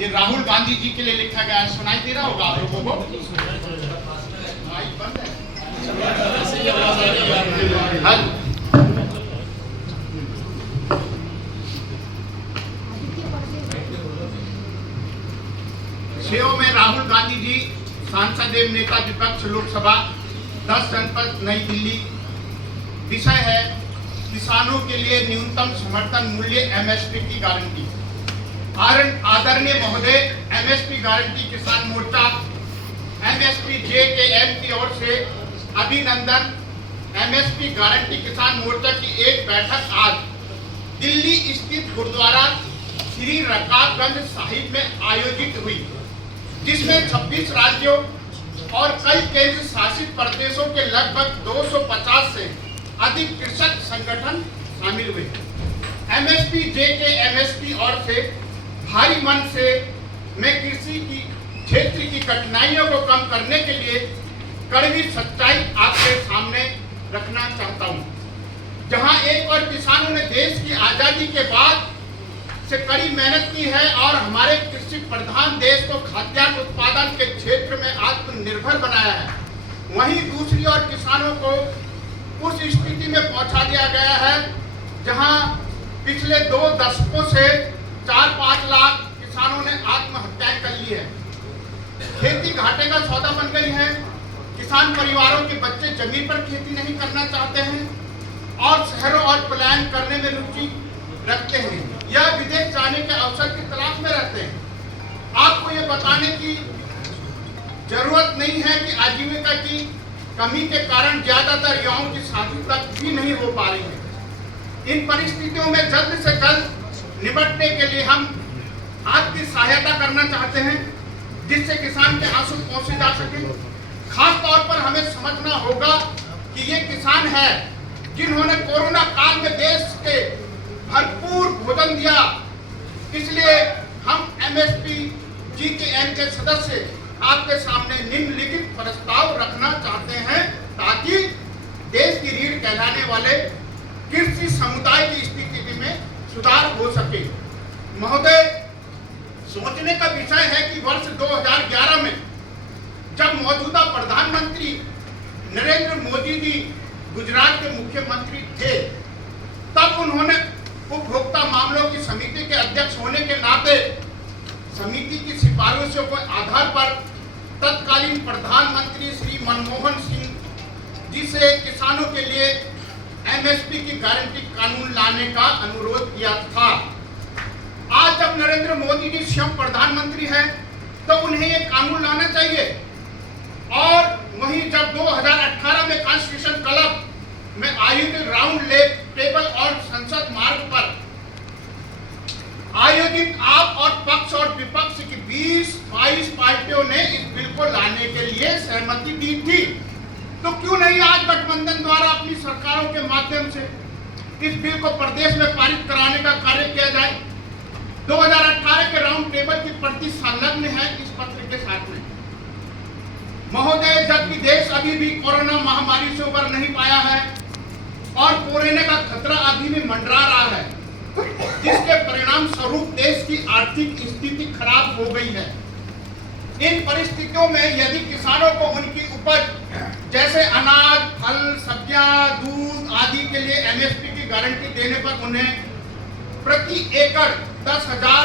ये राहुल गांधी जी के लिए लिखा गया है। सुनाई दे रहा होगा आप लोगों को? माइक बंद है? सेओ में राहुल गांधी जी, सांसद एवं नेता विपक्ष, लोकसभा 10 जनपद, नई दिल्ली। विषय है किसानों के लिए न्यूनतम समर्थन मूल्य एमएसपी की गारंटी। आदरणीय महोदय, एमएसपी गारंटी किसान मोर्चा एमएसपी JKM की ओर से अभिनंदन। एमएसपी गारंटी किसान मोर्चा की एक बैठक आज दिल्ली स्थित गुरुद्वारा श्री रकाबगंज साहिब में आयोजित हुई, जिसमें 26 राज्यों और कई केंद्र शासित प्रदेशों के लगभग 250 से अधिक कृषक संगठन शामिल हुए। एमएसपी JKMS की ओर से भारी मन से मैं कृषि की क्षेत्र की कठिनाइयों को कम करने के लिए कड़वी सच्चाई आपके सामने रखना चाहता हूं। जहां एक और किसानों ने देश की आजादी के बाद से कड़ी मेहनत की है और हमारे कृषि प्रधान देश को खाद्यान्न उत्पादन के क्षेत्र में आत्मनिर्भर बनाया है, वहीं दूसरी ओर किसानों को उस स्थिति में पहुंचा दिया गया है जहां पिछले 2 दशकों से 4-5 लाख किसानों ने आत्महत्याएं कर ली है। खेती घाटे का सौदा बन गई है। किसान परिवारों के बच्चे जमीन पर खेती नहीं करना चाहते हैं और शहरों और पलायन करने में रुचि रखते हैं या विदेश जाने के अवसर की तलाश में रहते हैं। आपको ये बताने की जरूरत नहीं है कि आजीविका की कमी के कारण ज्यादातर युवाओं की शादी तक भी नहीं हो पा रही है। इन परिस्थितियों में जल्द से जल्द निपटने के लिए हम आपकी सहायता करना चाहते हैं, जिससे किसान के आंसू पहुंचे जा सके। खास तौर पर हमें समझना होगा कि ये किसान है जिन्होंने कोरोना काल में देश के भरपूर भोजन दिया। इसलिए हम एमएसपी JKM के सदस्य आपके सामने निम्नलिखित प्रस्ताव रखना चाहते हैं ताकि देश की रीढ़ कहलाने वाले कृषि समुदाय की स्थिति में सुधार हो सके। महोदय, सोचने का विषय है कि वर्ष 2011 में जब मौजूदा प्रधानमंत्री नरेंद्र मोदी जी गुजरात के मुख्यमंत्री थे, तब उन्होंने उपभोक्ता मामलों की समिति के अध्यक्ष होने के नाते समिति की सिफारिशों के आधार पर तत्कालीन प्रधानमंत्री श्री मनमोहन सिंह जी से किसानों के लिए एमएसपी की गारंटी कानून लाने का अनुरोध किया था। आज जब नरेंद्र मोदी जी स्वयं प्रधानमंत्री हैं, तो उन्हें ये कानून लाना चाहिए। और वहीं जब 2018 में कॉन्स्टिट्यूशन क्लब में आयोजित राउंड टेबल और संसद मार्ग पर आयोजित आप और पक्ष और विपक्ष की 20-22 पार्टियों ने इस बिल को लाने के लिए सहमति दी थी, तो क्यों नहीं आज गठबंधन द्वारा अपनी सरकारों के माध्यम से इस बिल को प्रदेश में पारित कराने का कार्य किया जाए। 2018 के राउंड टेबल की प्रति संलग्न है इस पत्र के साथ में। महोदय, जबकि देश अभी भी कोरोना महामारी से उबर नहीं पाया है और कोरोना का खतरा अभी भी मंडरा रहा है, जिसके परिणाम स्वरूप देश की आर्थिक स्थिति खराब हो गई है। इन परिस्थितियों में यदि किसानों को उनकी उपज जैसे अनाज, फल, सब्जियां, दूध आदि के लिए एमएसपी की गारंटी देने पर उन्हें प्रति एकड़ 10,000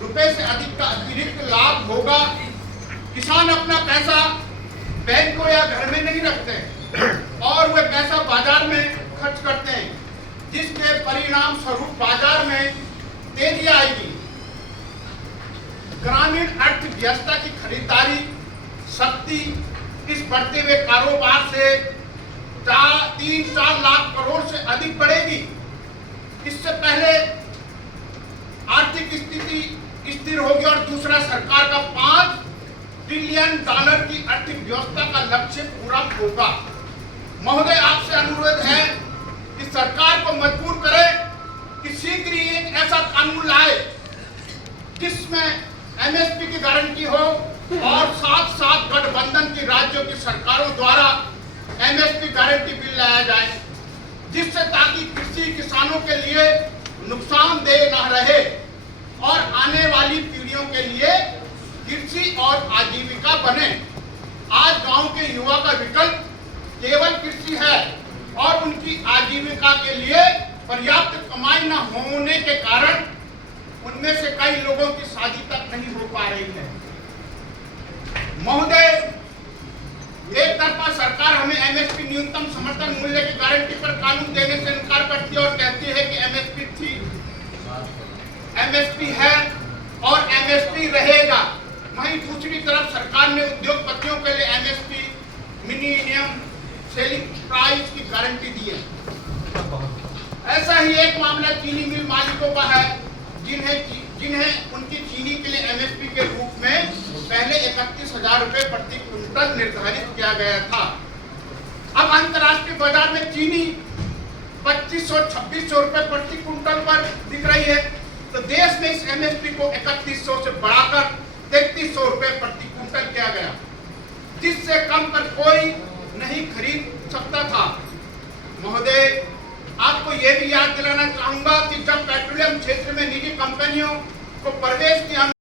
रुपए से अधिक का अतिरिक्त लाभ होगा। किसान अपना पैसा बैंकों या घर में नहीं रखते और वे पैसा बाजार में खर्च करते हैं, जिसके परिणाम स्वरूप बाजार में तेजी आएगी। ग्रामीण अर्थव्यवस्था की खरीदारी शक्ति इस बढ़ते हुए कारोबार से 3-4 लाख करोड़ से अधिक बढ़ेगी। इससे पहले आर्थिक स्थिति स्थिर होगी और दूसरा, सरकार का $5 ट्रिलियन की अर्थव्यवस्था का लक्ष्य पूरा होगा। महोदय, आपसे अनुरोध है कि सरकार को मजबूर करें कि शीघ्र ही एक ऐसा कानून लाए जिसमें एमएसपी की गारंटी हो और साथ साथ गठबंधन की राज्यों की सरकारों द्वारा एमएसपी गारंटी बिल लाया जाए, जिससे ताकि कृषि किसानों के लिए नुकसानदेह न रहे और आने वाली पीढ़ी पीढ़ियों के लिए कृषि और आजीविका बने। आज गांव के युवा का विकल्प केवल कृषि है और उनकी आजीविका के लिए पर्याप्त कमाई न होने के कारण उनमें से कई लोगों की शादी तक नहीं हो पा रही है। महोदय, एक तरफा सरकार हमें एमएसपी न्यूनतम समर्थन मूल्य की गारंटी पर कानून देने से इनकार करती है और कहती है कि एमएसपी थी, एमएसपी है और एमएसपी रहेगा। वहीं दूसरी तरफ सरकार ने उद्योगपतियों के लिए एमएसपी मिनिमम सेलिंग प्राइस की गारंटी दी है। ऐसा ही एक मामला चीनी मिल मालिकों का है, जिन्हें उनकी चीनी के लिए एमएसपी के रूप में पहले 31,000 रुपए प्रति क्विंटल निर्धारित किया गया था। अब अंतर्राष्ट्रीय बाजार में चीनी 2500-2600 रुपए प्रति क्विंटल पर बिक रही है, तो देश में इस एमएसपी को 3100 से बढ़ाकर 3300 रुपए प्रति क्विंटल किया गया, जिससे कम कर कोई नहीं खरीद सकता था। महोदय, आपको यह भी याद दिलाना चाहूंगा कि जब पेट्रोलियम क्षेत्र में निजी कंपनियों को प्रवेश की